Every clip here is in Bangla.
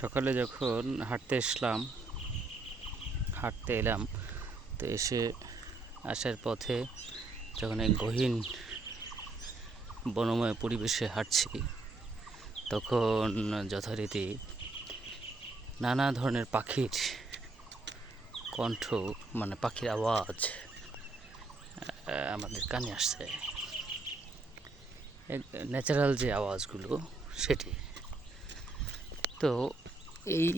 সকালে যখন হাঁটতে এসলাম, হাঁটতে এলাম, তো এসে আসার পথে যখন এই গহীন বনময় পরিবেশে হাঁটছি, তখন যথারীতি নানা ধরনের পাখির কণ্ঠ মানে পাখির আওয়াজ আমাদের কানে আসছে। ন্যাচারাল যে আওয়াজগুলো, সেটি। তো এই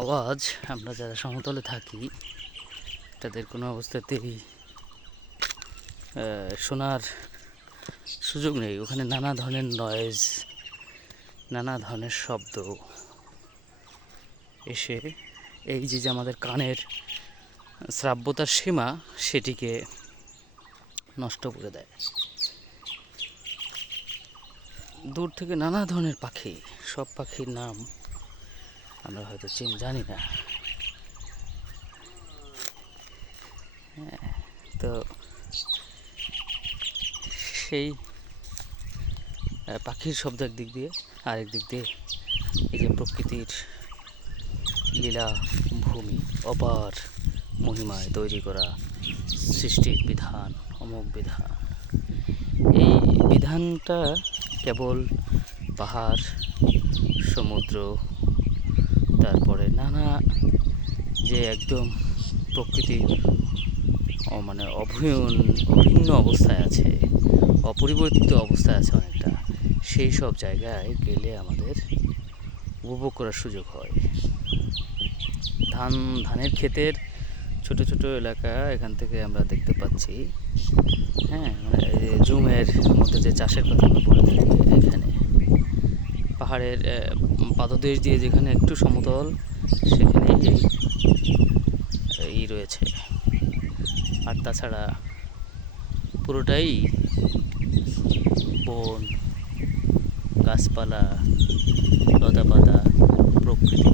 আওয়াজ আমরা যারা সমতলে থাকি, তাদের কোনো অবস্থাতেই শোনার সুযোগ নেই। ওখানে নানা ধরনের নয়েজ নানা ধরনের শব্দ এসে এই যে যে আমাদের কানের শ্রাব্যতার সীমা, সেটিকে নষ্ট করে দেয়। দূর থেকে নানা ধরনের পাখি, সব পাখির নাম আমরা হয়তো চিন জানি না। হ্যাঁ, তো সেই পাখির শব্দ একদিক দিয়ে আরেক দিক দিয়ে এই যে প্রকৃতির লীলা ভূমি অপার মহিমায় তৈরি করা সৃষ্টির বিধান অমোঘ বিধান। এই বিধানটা কেবল পাহাড় সমুদ্র তারপরে নানা যে একদম প্রকৃতির মানে অভিন অভিন্ন অবস্থায় আছে, অপরিবর্তিত অবস্থায় আছে অনেকটা, সেই সব জায়গায় গেলে আমাদের উপভোগ করার সুযোগ হয়। ধান, ধানের ক্ষেতের ছোট ছোট এলাকা এখান থেকে আমরা দেখতে পাচ্ছি। হ্যাঁ মানে জুমের মধ্যে যে চাষের কথা আমরা বলে থাকি এখানে। পাহাড়ের পাদদেশ দিয়ে যেখানে একটু সমতল, সেখানে এই রয়েছে। আর তাছাড়া পুরোটাই বন, গাছপালা, লতাপাতা প্রকৃতি।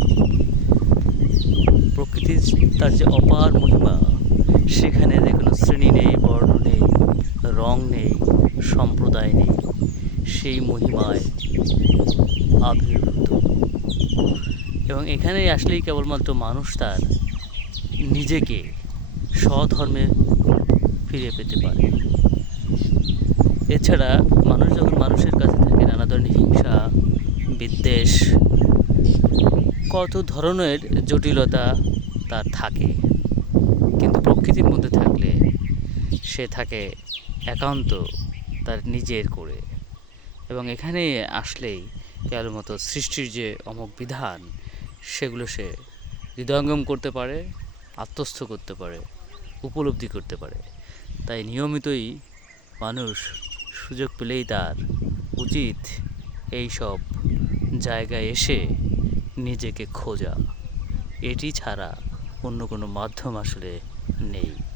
প্রকৃতির তার যে অপার মহিমা, সেখানে যে কোনো শ্রেণি নেই, বর্ণ নেই, রং নেই, সম্প্রদায় নেই। সেই মহিমায় আবির্ভূত। এবং এখানে আসলেই কেবলমাত্র মানুষ তার নিজেকে স্বধর্মে ফিরে পেতে পারে। এছাড়া মানুষ যখন মানুষের কাছে থাকে, নানা ধরনের হিংসা, বিদ্বেষ, কত ধরনের জটিলতা তার থাকে। কিন্তু প্রকৃতির মধ্যে থাকলে সে থাকে একান্ত তার নিজের করে। এবং এখানে আসলেই কেয়ার মতো সৃষ্টির যে অমোঘ বিধান, সেগুলো সে হৃদয়ঙ্গম করতে পারে, আত্মস্থ করতে পারে, উপলব্ধি করতে পারে। তাই নিয়মিতই মানুষ সুযোগ পেলেই তার উচিত এই সব জায়গায় এসে নিজেকে খোঁজা। এটি ছাড়া অন্য কোনো মাধ্যম আসলে নেই।